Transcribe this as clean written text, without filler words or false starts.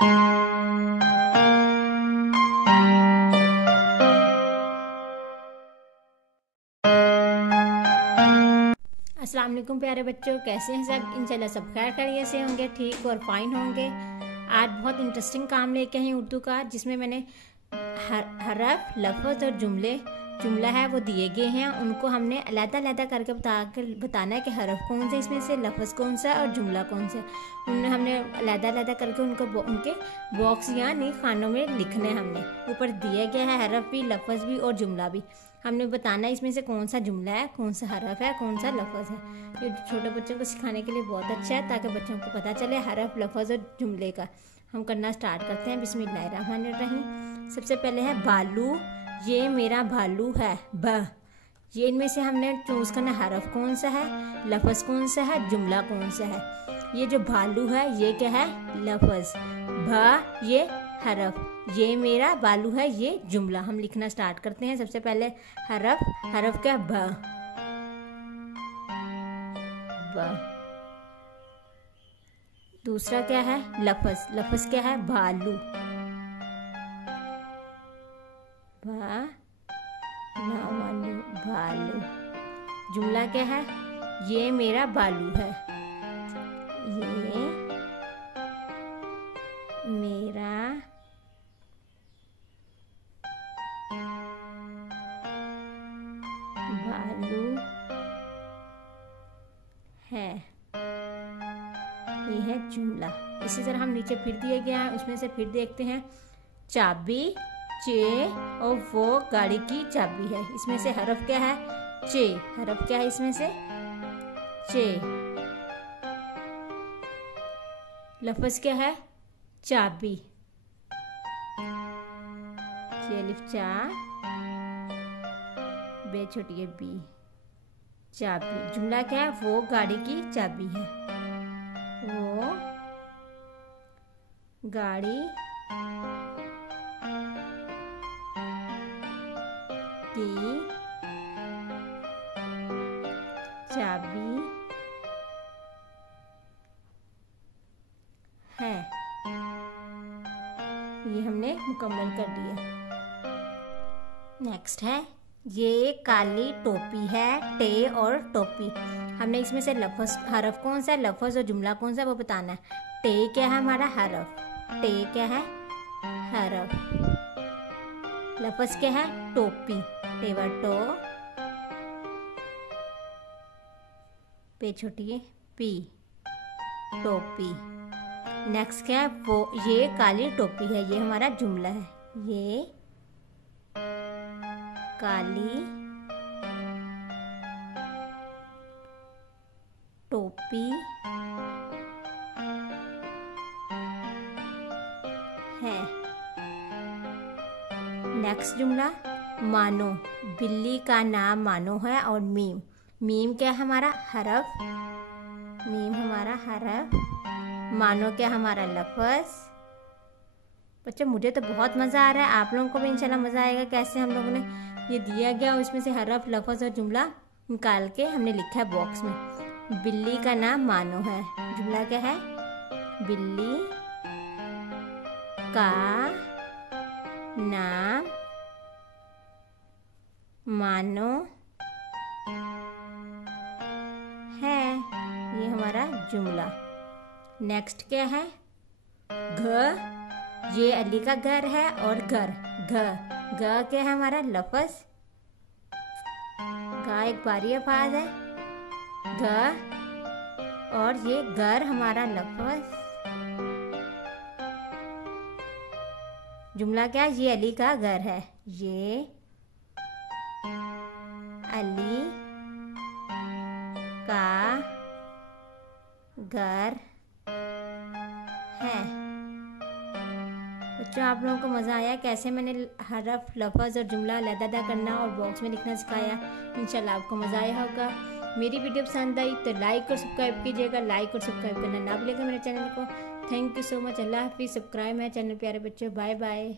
अस्सलाम वालेकुम प्यारे बच्चों, कैसे हैं सब? इंशाल्लाह सब खैर खैरियत से होंगे, ठीक और फाइन होंगे। आज बहुत इंटरेस्टिंग काम लेके आई उर्दू का, जिसमें मैंने हरफ, लफ्ज़ और जुमला है वो दिए गए हैं। उनको हमने अलग-अलग करके बताना है कि हरफ कौन सा इसमें से, लफ्ज़ कौन सा और जुमला कौन सा। हमने अलग-अलग करके उनके बॉक्स यानी खानों में लिखने हैं। हमने ऊपर दिया गया है हरफ भी, लफ्ज़ भी और जुमला भी। हमने बताना है इसमें से कौन सा जुमला है, कौन सा हरफ है, कौन सा लफ्ज़ है। ये छोटे बच्चों को सिखाने के लिए बहुत अच्छा है, ताकि बच्चों को पता चले हरफ, लफ्ज़ और जुमले का। हम करना स्टार्ट करते हैं। बिस्मिल्लाहिर्रहमानिर्रहीम। सबसे पहले है बालू। ये मेरा भालू है, ब। ये इनमें से हमने चूज़ करना हरफ कौन सा है, लफ्ज़ कौन सा है, जुमला कौन सा है। ये जो भालू है ये क्या है, लफ्ज़। भ ये हरफ। ये मेरा बालू है, ये जुमला। हम लिखना स्टार्ट करते हैं। सबसे पहले हरफ क्या, ब। दूसरा क्या है, लफ्ज़ क्या है, भालू। भालू। जुमला क्या है, ये मेरा बालू है, ये मेरा बालू है। ये है जुमला। इसी तरह हम नीचे फिर दिए गया है, उसमें से फिर देखते हैं। चाबी, चे और वो गाड़ी की चाबी है। इसमें से हरफ क्या है, चे। हरफ क्या है इसमें से, चे। लफ्ज़ क्या है, चाबी। चे लिफ चा, बे छोटी है बी, चाबी। जुमला क्या है, वो गाड़ी की चाबी है, वो गाड़ी की चाबी है। ये हमने मुकम्मल कर दिया। नेक्स्ट है, ये काली टोपी है, टे और टोपी। हमने इसमें से हरफ कौन सा है, लफ्ज़ और जुमला कौन सा है वो बताना है। टे क्या है हमारा, हरफ। टे क्या है, हरफ। लफ्ज़ क्या है, टोपी। टेवा टो, पे छोटी है पी, टोपी। नेक्स्ट क्या है, वो ये काली टोपी है। ये हमारा जुमला है, ये काली टोपी है। नेक्स्ट जुमला, मानो। बिल्ली का नाम मानो है और मीम क्या हमारा, हरफ। मीम हमारा हरफ। मानो क्या हमारा, लफ्ज़। बच्चों मुझे तो बहुत मज़ा आ रहा है, आप लोगों को भी इंशाल्लाह मज़ा आएगा। कैसे हम लोगों ने ये दिया गया और इसमें से हरफ, लफ्ज़ और जुमला निकाल के हमने लिखा है बॉक्स में। बिल्ली का नाम मानो है। जुमला क्या है, बिल्ली का नाम मानो है। ये हमारा जुमला। नेक्स्ट क्या है, घ। ये अली का घर है और घर। घ क्या है हमारा, लफ्ज़। घ एक बारी अल्फाज है, घ। और ये घर हमारा लफ्ज़। जुमला क्या है, ये अली का घर है, ये अली का घर है। बच्चों आप लोगों को मज़ा आया कैसे मैंने हरफ, लफ्ज़ और जुमला अलग-अलग करना और बॉक्स में लिखना सिखाया। इंशाल्लाह आपको मज़ा आया होगा। मेरी वीडियो पसंद आई तो लाइक और सब्सक्राइब कीजिएगा। लाइक और सब्सक्राइब करना ना भूलिएगा मेरे चैनल को। Thank you so much. अल्लाह हाफिज़। सब्सक्राइब है चैनल प्यारे बच्चों। Bye bye.